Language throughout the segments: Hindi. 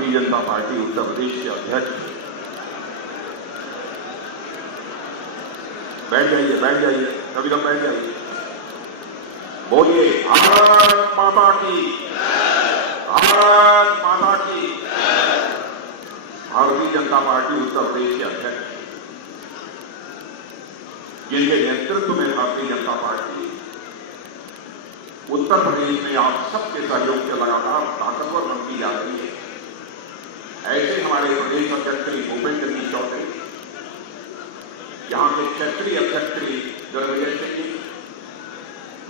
भारतीय जनता पार्टी उत्तर प्रदेश के अध्यक्ष। बैठ जाइए, कभी कभी बैठ जाइए। बोलिए भारत माता की, भारत माता की। भारतीय जनता पार्टी उत्तर प्रदेश के अध्यक्ष, जिनके नेतृत्व में भारतीय जनता पार्टी उत्तर प्रदेश में आप सबके सहयोग से लगातार ताकतवर बनती जा रही है, ऐसे हमारे प्रदेश अध्यक्ष श्री भूपेंद्र जी चौधरी, यहां के क्षेत्रीय अध्यक्ष श्री दिग्विजय सिंह जी,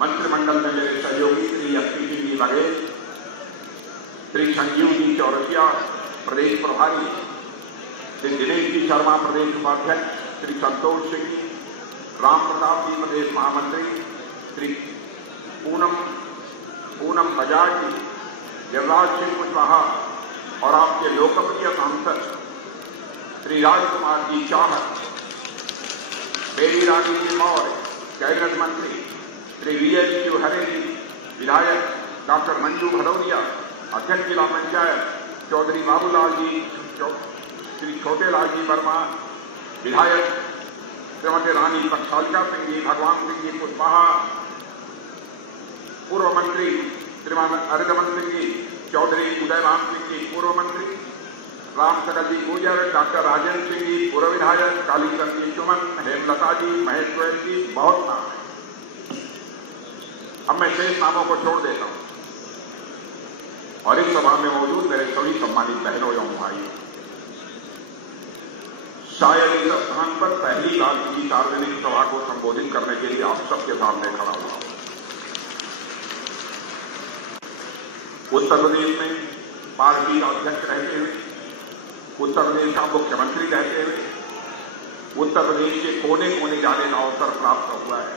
मंत्रिमंडल में मेरे सहयोगी श्री एसपी जी बघेल, श्री संजीव जी चौरसिया प्रदेश प्रभारी, श्री दिनेश जी शर्मा प्रदेश उपाध्यक्ष, श्री संतोष सिंह जी, राम प्रताप जी प्रदेश महामंत्री, श्री पूनम बजाज जी, गिरिराज सिंह कुशवाहा और आपके लोकप्रिय सांसद श्री राजकुमार जी चाहत, बेबी रानी जी मौर्य कैबिनेट मंत्री, श्री वीएस शिवहरे जी, विधायक डॉक्टर मंजू भदौरिया, अध्यक्ष जिला पंचायत चौधरी बाबूलाल जी, श्री छोटेलाल जी वर्मा, विधायक श्रीमती रानी प्रक्षालिका सिंह जी, भगवान सिंह जी कुशवाहा, पूर्व मंत्री श्रीमान अरिदमन सिंह जी, चौधरी उदयराम सिंह जी पूर्व मंत्री, राम सकल जी गुर्जर, डॉक्टर राजेंद्र सिंह जी पूर्व विधायक, कालीचंद जी सुमन, हेमलता जी, महेश गोयल जी, बहुत नाम है। अब मैं शेष नामों को छोड़ देता हूं और इस सभा में मौजूद मेरे सभी सम्मानित बहनों एवं भाइयों, शायद इस स्थान पर पहली बार किसी सार्वजनिक सभा को संबोधित करने के लिए आप सबके सामने खड़ा हुआ। उत्तर प्रदेश में पार्टी अध्यक्ष रहते हुए, उत्तर प्रदेश का मुख्यमंत्री रहते हुए, उत्तर प्रदेश के कोने कोने जाने का अवसर प्राप्त हुआ है,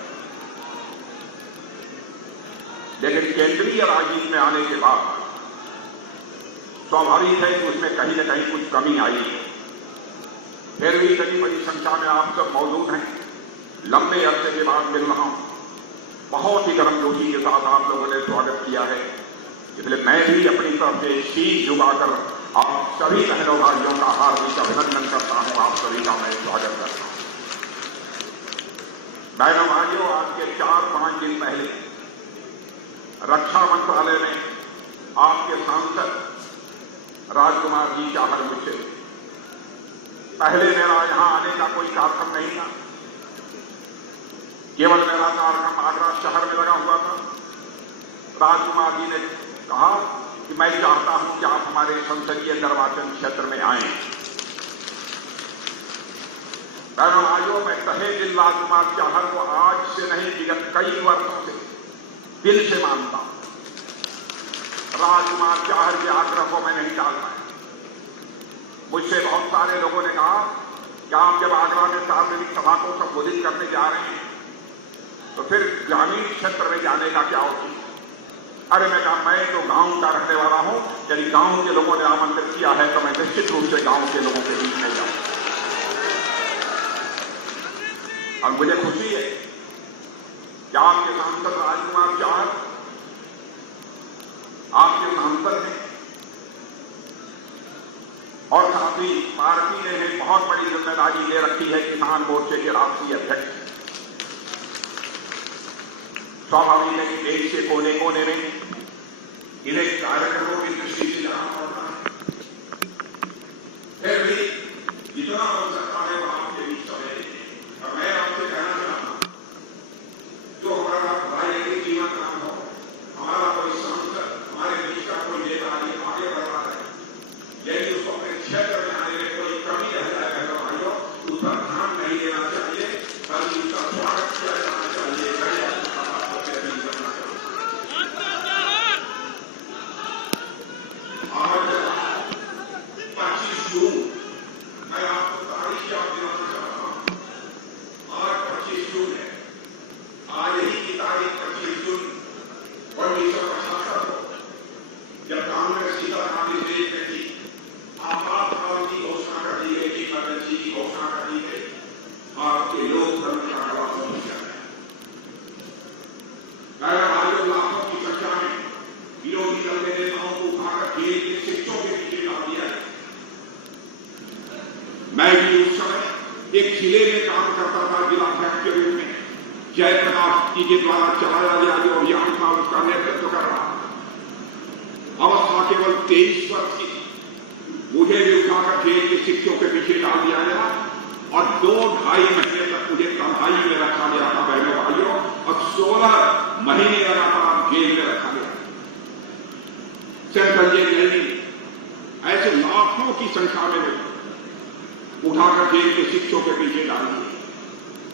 लेकिन केंद्रीय राजनीति में आने के बाद स्वाभाविक है कि उसमें कहीं न कहीं कुछ कमी आई है। फिर भी इतनी बड़ी संख्या में आप सब मौजूद हैं, लंबे अरसे के बाद मिल रहा हूं, बहुत ही गर्मजोशी के साथ आप लोगों ने स्वागत किया है, इसलिए मैं भी अपनी तरफ से शीश झुकाकर आप सभी बहनों भाइयों का हार्दिक अभिनंदन करता हूं, आप सभी का मैं स्वागत करता हूं। बहनों भाइयों, आज के 4-5 दिन पहले रक्षा मंत्रालय में आपके सांसद राजकुमार जी चाहत मुझसे, पहले मेरा यहां आने का कोई कार्यक्रम नहीं था, केवल मेरा कार्यक्रम आगरा शहर में लगा हुआ था। राजकुमार जी ने कहा कि मैं चाहता हूं कि आप हमारे संसदीय निर्वाचन क्षेत्र में आएं। बहनों भाइयों, मैं तहे दिल राजकुमार चाहत को आज से नहीं, विगत कई वर्षों से दिल से मानता हूं। राजकुमार चाहत के आग्रह को मैं नहीं टाल पाया। मुझसे बहुत सारे लोगों ने कहा कि आप जब आगरा में सार्वजनिक सभा को संबोधित करने जा रहे हैं तो फिर ग्रामीण क्षेत्र में जाने का क्या औचित्य? अरे मैं कहा, मैं तो गांव का रहने वाला हूं, यदि गांव के लोगों ने आमंत्रित किया है तो मैं निश्चित रूप से गांव के लोगों के बीच में जाऊं। और मुझे खुशी है कि आपके सांसद राजकुमार चाहत आपके सांसद हैं और साथ ही पार्टी ने बहुत बड़ी जिम्मेदारी ले रखी है, किसान मोर्चे के राष्ट्रीय अध्यक्ष। स्वाभाविक है कि देश के कोने कोने में इन्हें कार्यक्रमों की दृष्टि से जाना पड़ता है, फिर भी जितना हो सकता है वो आपके बीच समय दें। और मैं आपसे कहना चाहता हूं, जो हमारा भाई के जीवन का अनुभव, हमारा कोई सांसद, हमारे बीच का कोई नेता आगे बढ़ रहा है, यदि उसको अपने क्षेत्र में आने में कोई कमी रह जाए तो भाइयों, उस पर ध्यान नहीं देना चाहिए, बल्कि उसका स्वागत किया जाना चाहिए। आज 25 जून मैं आपको मैं भी उस समय एक जिले में काम करता था, जिलाध्यक्ष के रूप में। जयप्रकाश जी के द्वारा चलाया गया जो अभियान था उसका नेतृत्व कर रहा था। अवस्था केवल 23 वर्ष की। मुझे भी उठाकर जेल के शिक्षकों के पीछे डाल दिया गया और 2-2.5 महीने तक मुझे तन्हाई में रखा गया था बहनों भाइयों, और 16 महीने लगातार जेल में रखा गया। सेंट्रल जेल नहीं, ऐसे लाखों की संख्या में लोग उठाकर जेल के शिक्षकों के पीछे डाल दिए।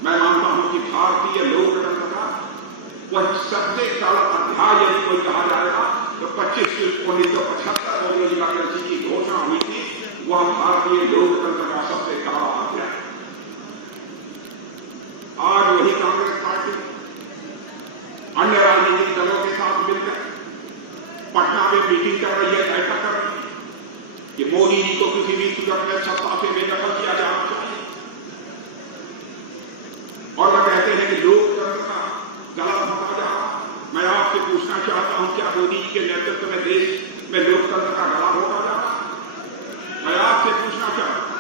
मैं मानता हूं कि भारतीय लोकतंत्र का वह सबसे गलत अध्याय यदि कोई कहा जाएगा तो 25/1975 डेमोक्रेसी की घोषणा हुई थी, वह भारतीय लोकतंत्र का सबसे काला अध्याय। आज वही कांग्रेस पार्टी अन्य राजनीतिक दलों के साथ मिलकर पटना में मीटिंग कर रही है, बैठक कर रही है कि मोदी जी को किसी भी सूरत में सत्ता से बेदखल किया जाना चाहिए। और वह कहते हैं कि लोकतंत्र का गला फंसा जा रहा। मैं आपसे पूछना चाहता हूं, क्या मोदी जी के नेतृत्व में देश में लोकतंत्र का गला होता जा रहा? मैं आपसे पूछना चाहता हूं,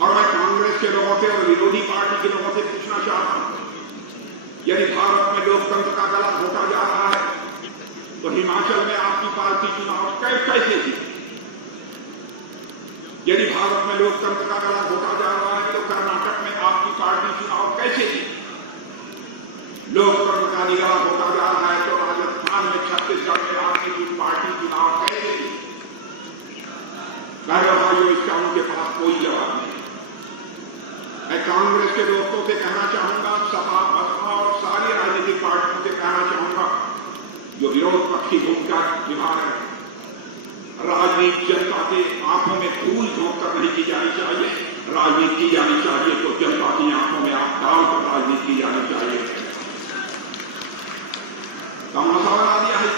और मैं कांग्रेस के लोगों से और विरोधी पार्टी के लोगों से पूछना चाहता हूं, यदि भारत में लोकतंत्र का गला होता जा रहा है तो हिमाचल में आपकी पार्टी चुनाव कैसे जीती? यदि भारत में लोकतंत्र का गला घोटा जा रहा है तो कर्नाटक में आपकी पार्टी चुनाव कैसे जीती? लोकतंत्र का गला घोटा जा रहा है तो राजस्थान में, छत्तीसगढ़ में आपकी पार्टी चुनाव कैसे जीती? भाइयों, इसका उनके पास कोई जवाब नहीं। मैं कांग्रेस के दोस्तों से कहना चाहूंगा, सपा, बसपा और सारी राजनीतिक पार्टियों से कहना चाहूंगा जो विरोध पक्ष की भूमिका निभा रहे हैं, राजनीति जनता के आंखों में धूल झोंक कर नहीं की जानी चाहिए। राजनीति की जानी चाहिए तो जनता की आंखों में आंख डालकर राजनीति की जानी चाहिए। तमाशा बना दिया है।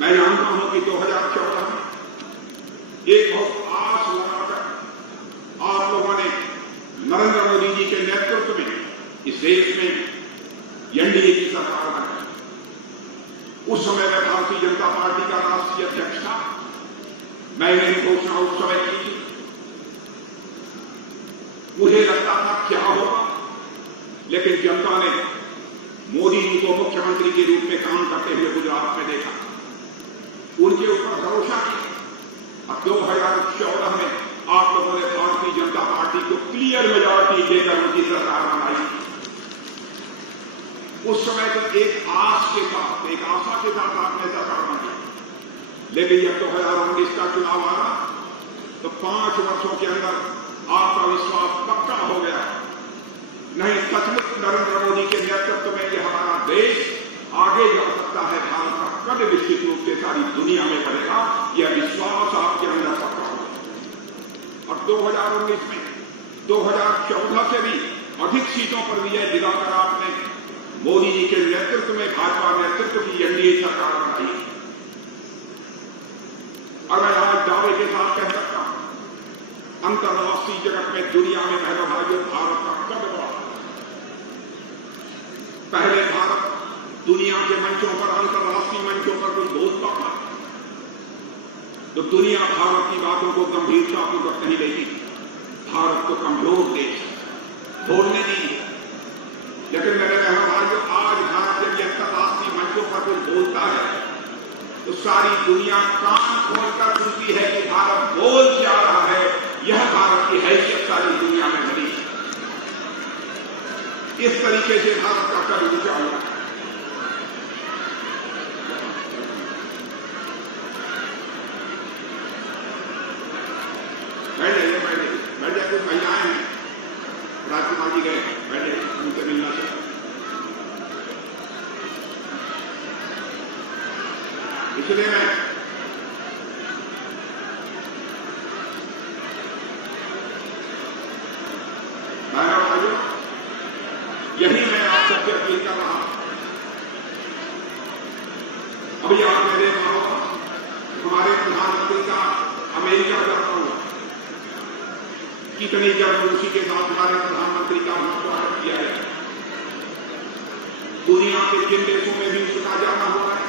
मैं जानता हूं कि 2014 में एक बहुत आस लगाकर आप लोगों ने नरेंद्र मोदी जी के नेतृत्व में इस देश में एनडीए की सरकार बनाई। उस समय मैं भारतीय जनता पार्टी का राष्ट्रीय अध्यक्ष था। मैंने घोषणा उस समय की थी। मुझे लगता था क्या होगा, लेकिन जनता ने मोदी जी को मुख्यमंत्री के रूप में काम करते हुए गुजरात में देखा, उनके ऊपर भरोसा किया। अब 2014 में आप लोगों ने भारतीय जनता पार्टी को क्लियर मेजॉरिटी देकर उनकी सरकार बनाई। उस समय तो एक आस के साथ, एक आशा के साथ आपने सरकार बनाई, लेकिन जब 2019 का चुनाव आ रहा तो 5 वर्षों के अंदर आपका विश्वास पक्का हो गया। नहीं, सचमुच नरेंद्र मोदी के नेतृत्व में यह हमारा देश आगे जा सकता है, भारत का कद निश्चित रूप से सारी दुनिया में बढ़ेगा, यह विश्वास आपके अंदर पक्का हो। और 2019 में 2014 से भी अधिक सीटों पर विजय दिलाकर आपने मोदी जी के नेतृत्व में भाजपा नेतृत्व की एनडीए सरकार बनाई। और मैं आज दावे के साथ कह सकता हूं, अंतर्राष्ट्रीय जगत में, दुनिया में बहनों भाइयों, भारत का कद बढ़ा। पहले भारत दुनिया के मंचों पर, अंतर्राष्ट्रीय मंचों पर कोई बोलता था तो दुनिया भारत की बातों को गंभीरतापूर्वक नहीं लेती। भारत को कमजोर देश बोलने दीजिए। लेकिन मेरे बहनों भाइयों, आज भारत जब अंतर्राष्ट्रीय मंचों पर कोई बोलता है तो सारी दुनिया कान खोलकर सुनती है कि भारत बोल क्या रहा है। यह भारत की हैसियत सारी दुनिया में बनी। इस तरीके से भारत का कद ऊंचा हुआ। बैठे कुछ महिलाएं हैं, राजकुमार जी गए, बैठे उनसे मिलना चाहिए। इसलिए मैं भाइयों, यही मैं आप सबसे अपील कर रहा हूं। अभी आपने देखा होगा हमारे प्रधानमंत्री का अमेरिका दौरा हुआ, कितनी जल्दोशी के साथ हमारे प्रधानमंत्री का स्वागत किया गया। दुनिया के जिन देशों में भी उसका जाना हुआ है,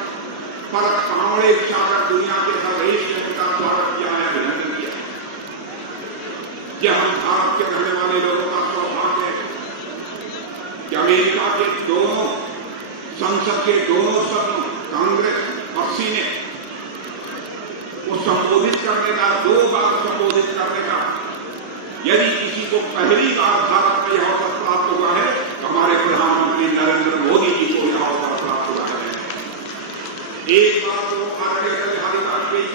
पर सामने सागर दुनिया के हर देश ने उनका स्वागत किया है, संबोधित करने का, 2 बार संबोधित करने का, यदि किसी को पहली बार भारत में यह अवसर प्राप्त हुआ है तो हमारे प्रधानमंत्री नरेंद्र मोदी जी को यह अवसर प्राप्त हुआ है। एक बार तो आदरणीय अटल बिहारी वाजपेयी,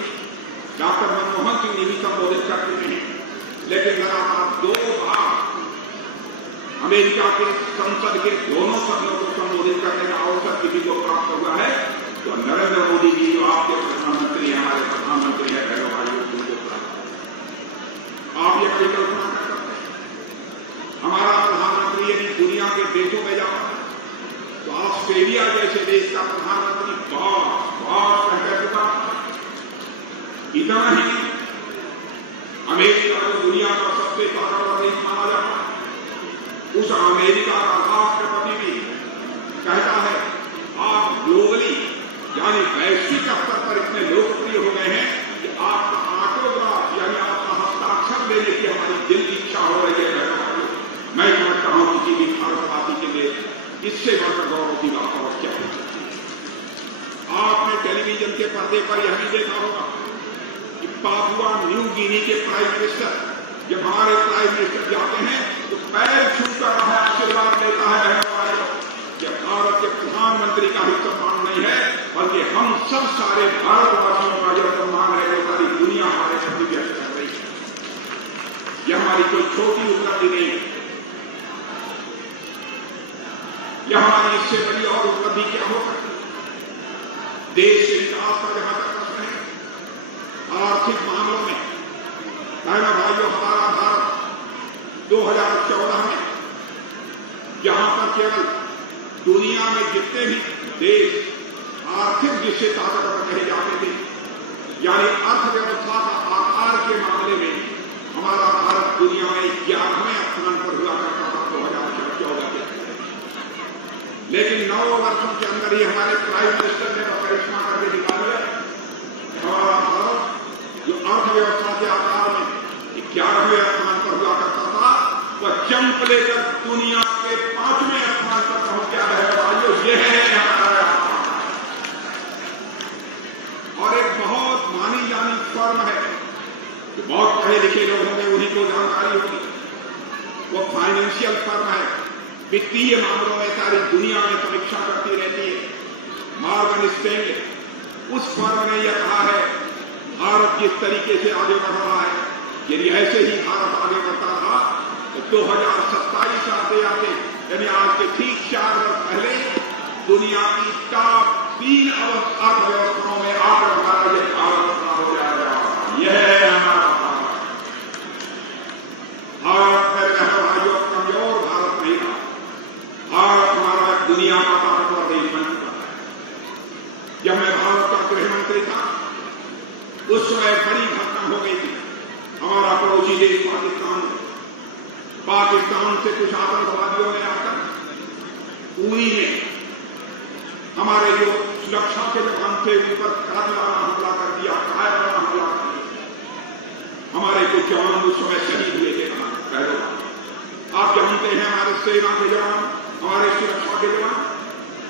डॉक्टर मनमोहन सिंह ने भी संबोधित कर चुके हैं, लेकिन लगातार 2 बार अमेरिका के संसद के दोनों सदनों को संबोधित करने का अवसर किसी को प्राप्त हुआ है तो नरेंद्र मोदी जी जो आपके प्रधानमंत्री, हमारे प्रधानमंत्री है, बहनों भाइयों, उनको प्राप्त है। आप ये कभी कल्पना कर सकते हैं हमारा प्रधानमंत्री यदि दुनिया के देशों में जाता है तो ऑस्ट्रेलिया जैसे देश का प्रधानमंत्री बहुत पहले चुका, इतना ही अमेरिका को दुनिया का सबसे ताकतवर देश माना जाता है, उस अमेरिका का राष्ट्रपति भी कहता है आप ग्लोबली यानी वैश्विक स्तर पर इतने लोकप्रिय हो गए हैं कि आपका ऑटोग्राफ यानी आपका हस्ताक्षर लेने की हमारी दिल की इच्छा हो रही है। मैं समझता हूं किसी भी भारतवासी के लिए इससे बढ़कर गौरव की बात और क्या हो सकती है। आपने टेलीविजन के पर्दे पर यह भी देखा होगा कि पापुआ न्यू गिनी के प्राइम मिनिस्टर जब हमारे प्राइम मिनिस्टर जाते हैं तो पैर छूकर आशीर्वाद लेता है कि भारत के प्रधानमंत्री का ही सम्मान नहीं है बल्कि हम सब सारे भारतवासियों का जो सम्मान है वो सारी दुनिया हमारे प्रति व्यक्त कर रही है। यह हमारी कोई छोटी उपलब्धि नहीं है, यह हमारी इससे बड़ी और उपलब्धि क्या हो सकती है। देश के विकास का जहां तक प्रश्न है, आर्थिक मामलों में बहनों भाइयों, हमारा भारत 2014 में जहां पर केवल दुनिया में जितने भी देश आर्थिक दृष्टि से ताकतवर कहे जाते थे यानी अर्थव्यवस्था का आकार के मामले में हमारा भारत दुनिया में 11वें स्थान पर हुआ करता था 2014 के। लेकिन 9 वर्षों के अंदर ही हमारे प्राइम मिनिस्टर ने करिश्मा करके दिखा दिया हमारा भारत जो अर्थव्यवस्था के आकार में 11वें स्थान पर हुआ करता था वह चंप लेकर दुनिया के 5वें स्थान पर पहुंच गया है। भाइयों, यह है हमारा और एक बहुत मानी जानी फर्म है जो बहुत पढ़े लिखे लोग होंगे उन्हीं को जानकारी होगी, वो फाइनेंशियल फर्म है, वित्तीय मामलों में सारी दुनिया में समीक्षा करती रहती है, मॉर्गन स्टैनली। उस फर्म ने यह कहा है भारत जिस तरीके से आगे बढ़ रहा है यदि ऐसे ही भारत आगे बढ़ता रहा तो 2027 आते आते यानी आज के ठीक 4 वर्ष पहले दुनिया की टॉप 3 अर्थव्यवस्थाओं में आगे हमारा यह भारत हो जाएगा। यह है हमारा भारत में बहनों भाइयों कमजोर भारत नहीं था, भारत हमारा दुनिया का ताकतवर देश बन चुका है। जब मैं भारत का गृह मंत्री था उस समय बड़ी घटना हो गई थी, हमारा पड़ोसी देश पाकिस्तान से कुछ आतंकवादियों ने आकर उरी में हमारे जो सुरक्षा के जवान थे उन पर कातिलाना हमला कर दिया, कायराना हमला कर दिया। हमारे कुछ जवान उस समय शहीद हुए थे। पहले आप जानते हैं हमारे सेना के जवान, हमारे सुरक्षा के जवान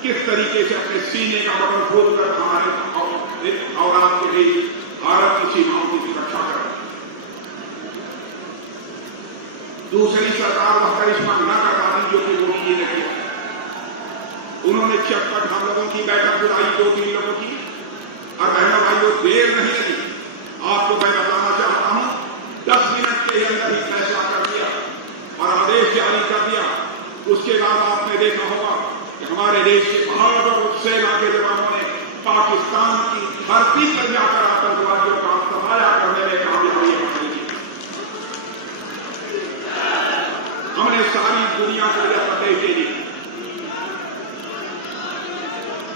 किस तरीके से अपने सीने का बटन खोलकर हमारे और आपके देश भारत की सीमाओं की सुरक्षा कर रहे। दूसरी सरकार वह करिश्मा न कर पाती जो कि मोदी जी ने किया। उन्होंने चटपट हम लोगों की बैठक बुलाई 2-3 लोगों की और बहनों भाइयों देर नहीं लगी। आपको मैं बताना चाहता हूं 10 मिनट के अंदर ही फैसला कर दिया और आदेश जारी कर दिया। उसके बाद आपने देखा होगा कि हमारे देश के बहादुर सेना के जवानों ने पाकिस्तान की धरती पर जाकर आतंकवादियों का सफाया करने में कामयाबी हासिल की। हमने सारी दुनिया को यह संदेश दे दिया,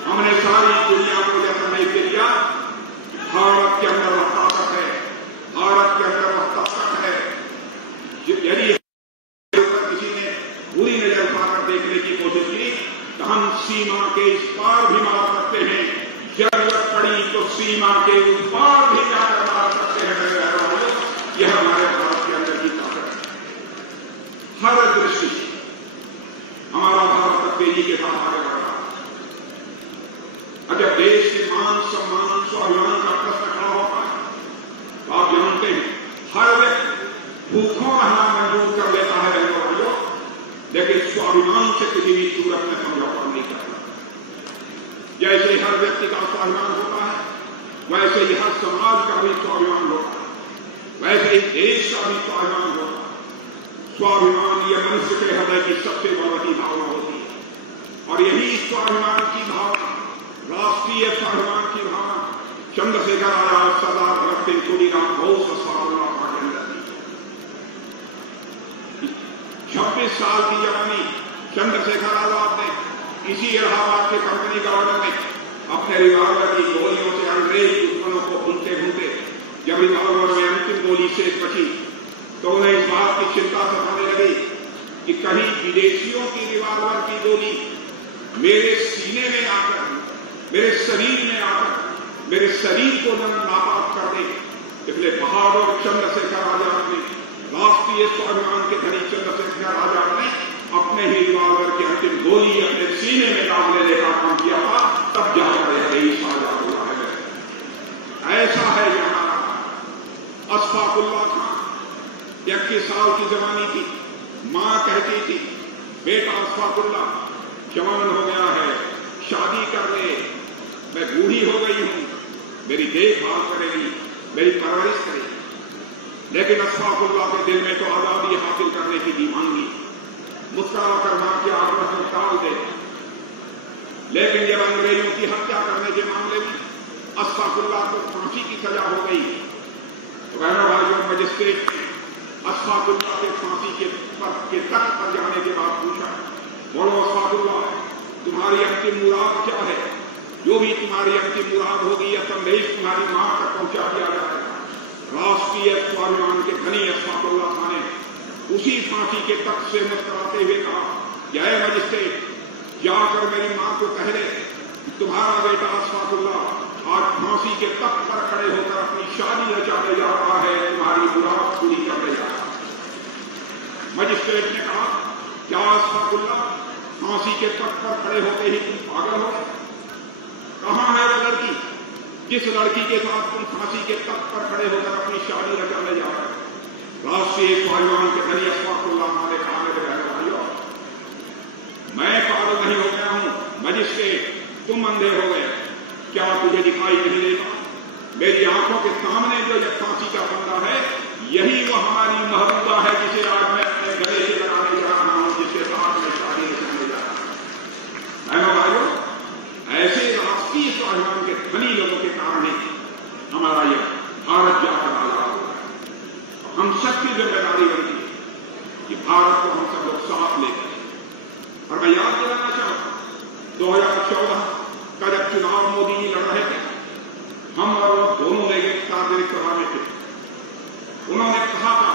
हमने सारी दुनिया को यह संदेश दे दिया भारत के अंदर वह ताकत है, भारत के अंदर वह ताकत है। यदि किसी ने बुरी नजर पाकर देखने की कोशिश की तो हम सीमा के इस पार भी मार सकते हैं, जरूरत पड़ी तो सीमा के लेकिन स्वाभिमान से किसी भी सूरत में समझौता नहीं करना। जैसे हर व्यक्ति का स्वाभिमान होता है, वैसे ही हर समाज का भी स्वाभिमान होता है, वैसे ही देश का भी स्वाभिमान होता है। स्वाभिमान यह मनुष्य के हृदय की सबसे बड़ी भावना होती है और यही स्वाभिमान की भावना, राष्ट्रीय स्वाभिमान की भावना चंद्रशेखर आजाद, सरदार भगत सिंह, खुदीराम बोस और स्वाभिमान के अंदर थी। 26 साल की जवानी चंद्रशेखर आजाद ने इसी इलाहाबाद के कंपनी गार्डन में अपने रिवॉल्वर की गोलियों से अंग्रेज दुश्मनों को भूनते भूनते जब रिवॉल्वर में अंतिम गोली से बची तो उन्हें इस बात की चिंता सताने लगी कि कहीं विदेशियों की रिवॉल्वर की गोली मेरे सीने में आकर, मेरे शरीर में आकर मेरे शरीर को नापाक कर दे। इसलिए बहादुर चंद्रशेखर आजाद ने, राष्ट्रीय स्वाभिमान के धनी चंद्रशेखर आजाद ने अपने ही रिवॉल्वर की अंतिम गोली अपने सीने में दाग लेने का काम किया था। तब जाकर यह देश आजाद हुआ है। ऐसा है यहाँ अशफाकुल्लाह खान, 21 साल की जवानी थी। मां कहती थी, बेटा अशफाकुल्लाह जवान हो गया है, शादी कर ले, मैं बूढ़ी हो गई हूं, मेरी देखभाल करेगी, मेरी परवरिश करेगी। लेकिन अशफाकुल्लाह के दिल में तो आजादी हासिल करने की दीवानगी, मुस्कुरा कर मां के आग्रह को टाल दे। लेकिन जब अंग्रेजों की हत्या करने के मामले में अशफाकुल्लाह को फांसी की सजा हो गई तो बहनों भाइयों, मजिस्ट्रेट ने अशफाकुल्लाह के फांसी के तख्त पर जाने के बाद पूछा, बोलो अशफाकुल्लाह, तुम्हारी अंतिम मुराद क्या है? जो भी तुम्हारी अंतिम मुराद होगी यह संदेश तुम्हारी मां तक पहुंचा दिया जाएगा। राष्ट्रीय स्वाभिमान के धनी अशफाकुल्लाह खान ने उसी फांसी के तख्त से मुस्कुराते हुए कहा, जय मजिस्ट्रेट, जाकर मेरी मां को कह दे तुम्हारा बेटा अशफाकुल्लाह आज फांसी के तख्त पर खड़े होकर अपनी शादी रचाने जा रहा है, तुम्हारी मुराद पूरी करने जा रहा है। मजिस्ट्रेट ने कहा, क्या अशफाकुल्लाह फांसी के तख्त पर खड़े होते ही तुम पागल हो? कहां है वो लड़की जिस लड़की के साथ तुम फांसी के तख्त पर खड़े होकर अपनी शादी रचाने जा रहे हो? राष्ट्रीय स्वाभिमान के धनी अशफाकुल्लाह खान ने कहा, मेरे बहन भाइयों, मैं पागल नहीं हो गया हूं, मजिस्ट्रेट तुम अंधे हो गए, क्या तुझे दिखाई नहीं देता? मेरी आंखों के सामने जो यह फांसी का फंदा है, यही वो हमारी महबूबा है जिसे आज मैं अपने गले से लगाने जा रहा हूं, जिसके साथ मैं शादी रचाने जा रहा हूं। भाइयों, ऐसे राष्ट्रीय स्वाभिमान के धनी लोगों के कारण ही हमारा यह भारत जाकर आजाद हुआ है। हम सबकी जिम्मेदारी बनती है कि भारत को हम सब लोग साथ लेकर, और मैं याद दिलाना चाहता हूं 2014 का जब चुनाव मोदी जी लड़ रहे थे, हम और वो दोनों लेकर सार्वजनिक सभा में थे। उन्होंने कहा था,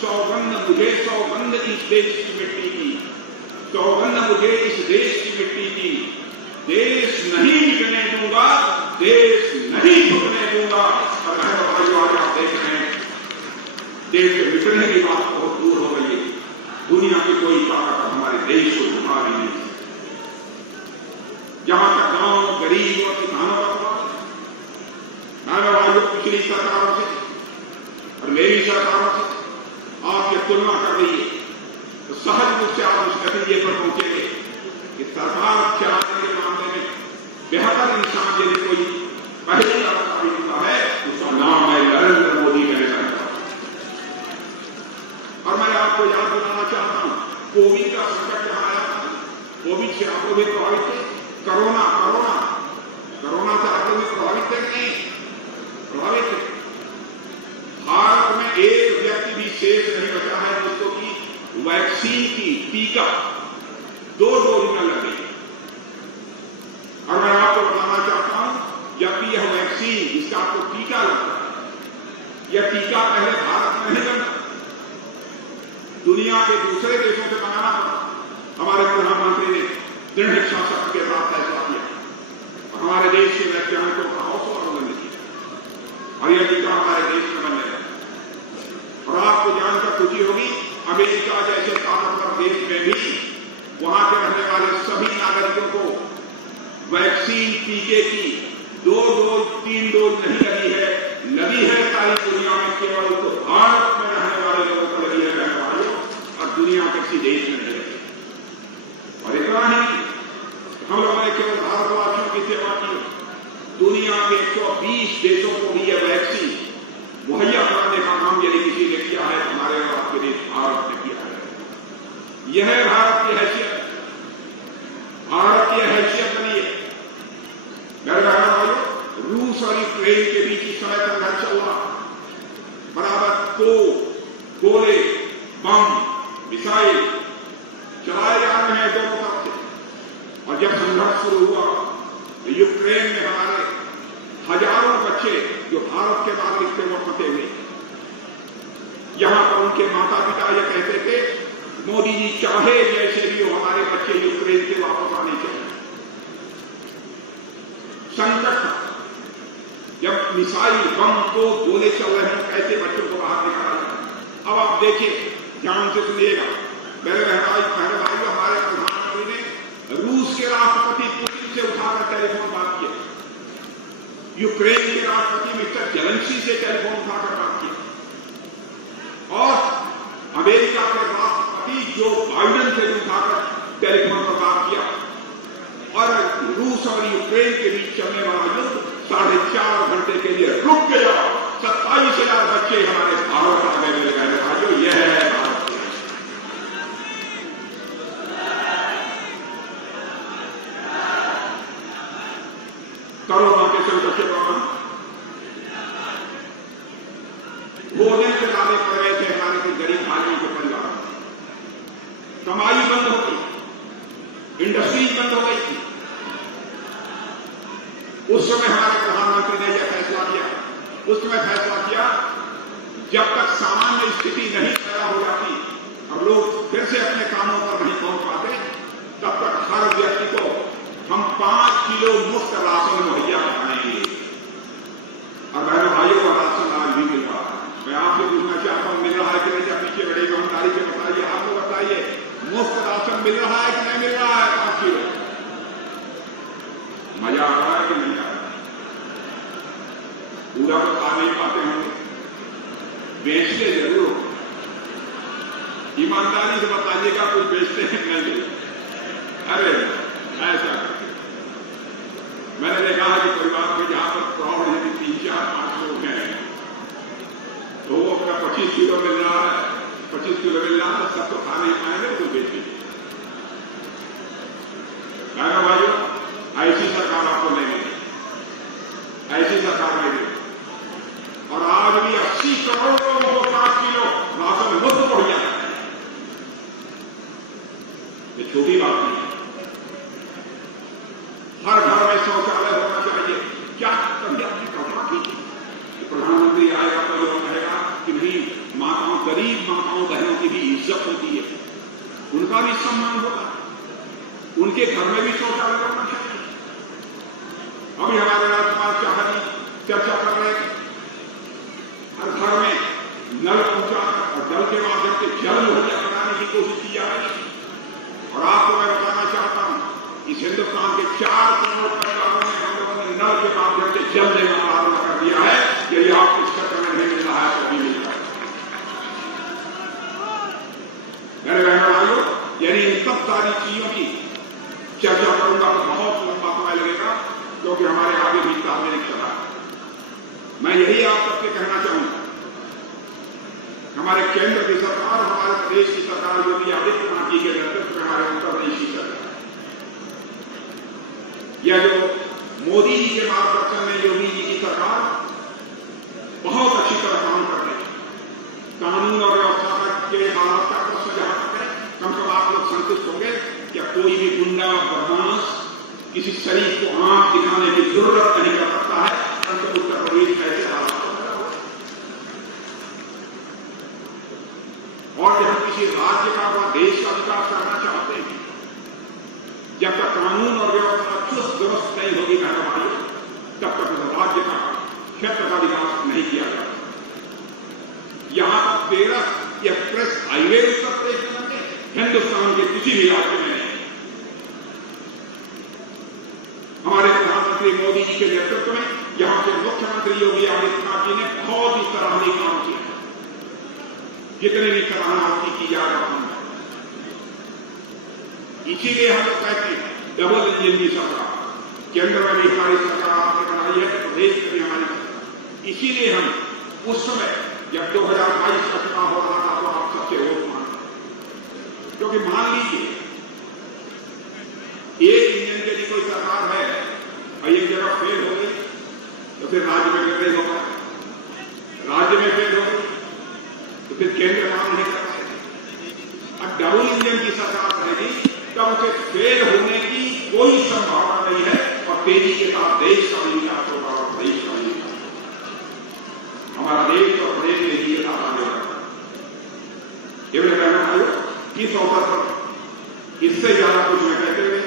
सौगंध मुझे, सौगंध इस देश की मिट्टी की, सौगंध मुझे इस देश की मिट्टी की, देश नहीं मिटने दूंगा, देश नहीं झुकने दूंगा। और भाइयों, आज आप देख रहे हैं देश के मिटने की बात बहुत दूर हो गई है। दुनिया की कोई ताकत हमारे देश को झुका भी नहीं। जहां तक गांव, गरीब और किसानों का सवाल, मैंने भाइयों पिछली सरकारों से और मेरी सरकारों से आप ये तुलना कर रही है तो सहज रूप से आप उस नतीजे पर पहुंचेंगे कि सरकार चलाने के मामले में बेहतर इंसान यदि कोई पहले अधिकारी हुआ है, उसका नाम है नरेंद्र मोदी मेरे सरकार। और मैं आपको याद दिलाना चाहता हूं, कोविड का संकट जहां आया था, कोविड से आप भी प्रभावित थे, कोरोना से आप लोग प्रभावित थे कि नहीं? प्रभावित थे। भारत में एक व्यक्ति भी शेष नहीं बचा है जिसको कि वैक्सीन की टीका 2 डोज में लगे। और मैं आपको बताना चाहता हूं, जब भी यह वैक्सीन जिसका आपको टीका लगता है, यह टीका पहले भारत में नहीं बनता, दुनिया के दूसरे देशों से मंगाना पड़ा। हमारे प्रधानमंत्री ने दृढ़ इच्छा शक्ति के साथ फैसला किया और हमारे देश के वैज्ञानिकों का हौसला बुलंद किया और यह टीका हमारे देश में बनने लगा। और आपको जानकर खुशी होगी, अमेरिका जैसे ताकतवर देश में भी वहां के रहने वाले सभी नागरिकों को वैक्सीन टीके की 2 डोज 3 डोज नहीं लगी है, लगी है सारी दुनिया में, केवल तो भारत में रहने वाले लोगों को लगी है और दुनिया के किसी देश में नहीं लगी। के 120 देशों को भी यह वैक्सीन मुहैया कराने का काम यदि किसी ने किया है, हमारे और आपके देश भारत ने किया है। यह है भारत की हैसियत, भारत की हैसियत बनी है। मेरे भाइयों, रूस और यूक्रेन के बीच इस समय संघर्ष चल रहा, बराबर तो गोले, बम, मिसाइल चलाए जा रहे हैं दोनों तरफ से। और जब संघर्ष शुरू हुआ तो यूक्रेन में हमारे हजारों बच्चे जो भारत के नागरिक थे वो फंसे हुए। यहां पर उनके माता पिता ये कहते थे, मोदी जी चाहे जैसे भी हो हमारे बच्चे यूक्रेन से वापस आने चाहिए। संकट था, जब मिसाइल, बम को गोले चल रहे हैं, कैसे बच्चों को बाहर निकाला। अब आप देखिए, ध्यान से सुनिएगा मेरे भाई, हमारे प्रधानमंत्री ने रूस के राष्ट्रपति पुतिन से उठाकर टेलीफोन बात किया, यूक्रेन के राष्ट्रपति मिस्टर जेलेंस्की से टेलीफोन उठाकर बात किया, और अमेरिका के राष्ट्रपति जो बाइडेन से उठाकर टेलीफोन पर बात किया। और रूस और यूक्रेन के बीच चलने वाला युद्ध 4.5 घंटे के लिए रुक गया। 27,000 बच्चे हमारे भारत आ गए। मेरे बहन भाइयों, यह है भारत। कोरोना के संकट के दौरान भोजन के लाने पड़ गए थे हमारे कुछ गरीब भाइयों के परिवार। कमाई बंद हो गई, इंडस्ट्रीज बंद हो गई थी। उस समय हमारे प्रधानमंत्री ने यह फैसला किया, उस समय फैसला किया, जब तक सामान्य स्थिति नहीं पैदा हो जाती और लोग फिर से अपने कामों पर नहीं पहुंच पाते, तब तक हर व्यक्ति को हम 5 किलो मुफ्त राशन मुहैया कराएंगे। और बहनों भाइयों का राशन आज भी मिल रहा है। मैं आपसे पूछना चाहता हूं, मिल रहा है कि नहीं? जब पीछे बड़ी ईमानदारी से बताइए, आप लोग बताइए, मुफ्त राशन मिल रहा है कि नहीं मिल रहा है? 5 किलो। मजा आ रहा है कि नहीं आ रहा? पूरा बता नहीं पाते होंगे, बेचते जरूर हो। ईमानदारी से बताइएगा, कुछ बेचते हैं नहीं? अरे ऐसा मैंने देखा है कि परिवार में जहां पर प्रौढ़ यदि 3, 4, 5 लोग हैं तो वो अपना 25 किलो मिल रहा है, 25 किलो मिल रहा है, सब तो खा नहीं पाएंगे, तो बेच दीजिए। भाइयों, ऐसी सरकार आपको नहीं मिली, ऐसी सरकार नहीं मिली। और आज भी 80 करोड़ लोगों को 5 किलो राशन मुफ्त मुहैया है। ये छोटी बात नहीं है। हर घर में शौचालय होना चाहिए। क्या कभी आपने कल्पना की प्रधानमंत्री आएगा तो लोग कहेगा कि नहीं, माताओं, गरीब माताओं बहनों की भी इज्जत होती है, उनका भी सम्मान होता है, उनके घर में भी शौचालय होना चाहिए। अभी हमारे राज्यपाल चाहती चर्चा कर रहे थे, हर घर में नल पहुंचाकर और जल के माध्यम से जल मुहैया कराने की कोशिश की जा रही है। और आपको मैं बताना चाहता हूं, इस हिंदुस्तान के 4 करोड़ परिवारों में हम लोगों ने नल के माध्यम से जल देना प्रारंभ कर दिया है। यदि आपको इस क्षेत्र में नहीं मिल रहा है तो भी मिल रहा है। मेरे बहनों भाइयों, यानी इन सब सारी चीजों की चर्चा करूंगा तो बहुत लंबा समय लगेगा, क्योंकि हमारे आगे भी तारीख चला है। मैं यही आप सबसे कहना चाहूंगा, हमारे केंद्र की सरकार, हमारे प्रदेश की सरकार, योगी आदित्यनाथ जी के नेतृत्व में हमारे उत्तर प्रदेश की सरकार, यह जो मोदी जी के मार्गदर्शन में योगी जी की सरकार बहुत अच्छी तरह काम कर रही है। कानून और व्यवस्था के हालात का प्रश्न जहां तक है, कम से कम आप लोग संतुष्ट होंगे कि कोई भी गुंडा बदमाश किसी शरीफ को आंख दिखाने की जरूरत नहीं कर सकता है। उत्तर प्रदेश कैसे हालात और जब किसी राज्य का व देश का विकास करना चाहते हैं, जब तक कानून और व्यवस्था चुस्त दुरुस्त नहीं होगी मेरे भाइयों, तब तक उस राज्य का क्षेत्र का विकास नहीं किया जा सकता। यहां पर 13 एक्सप्रेस हाईवे उत्तर प्रदेश में बने, हिंदुस्तान के किसी भी राज्य में नहीं। हमारे प्रधानमंत्री मोदी जी के नेतृत्व में यहां के मुख्यमंत्री योगी आदित्यनाथ जी ने बहुत ही सराहनीय काम किया। जितने भी सराहना की जा रहा है, इसीलिए हम लोग कहते हैं डबल इंजन की सरकार, केंद्र में भी हमारी सरकार आपने बनाई है, प्रदेश में भी हमारी सरकार। इसीलिए हम उस समय जब 2022 का चुनाव हो रहा था तो आप सबसे वोट मांगे, क्योंकि मान लीजिए एक इंजन के लिए कोई सरकार है और एक जगह फेल हो गई तो फिर राज्य में फेल हो पाए, राज्य में फेल हो गई तो फिर केंद्र काम नहीं कर पाए। अब डबल इंजन की सरकार रहेगी तब उसे फेल होने की कोई संभावना नहीं है और तेजी के साथ देश का विकास होगा और देश का विकास, हमारा देश और प्रदेश में ये साथ आगे बढ़ेगा। ये मैं कहना चाहूँ इस अवसर पर इससे ज्यादा कुछ मैं कहते हुए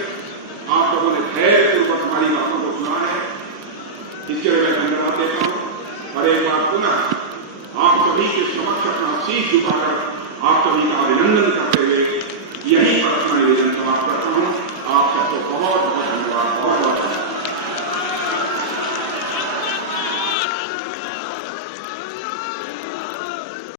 आप लोगों ने धैर्यपूर्वक हमारी बातों को सुना है, इसके लिए मैं धन्यवाद देता हूं और एक बार पुनः आप सभी के समक्ष अपना शीश झुकाकर आप सभी का अभिनंदन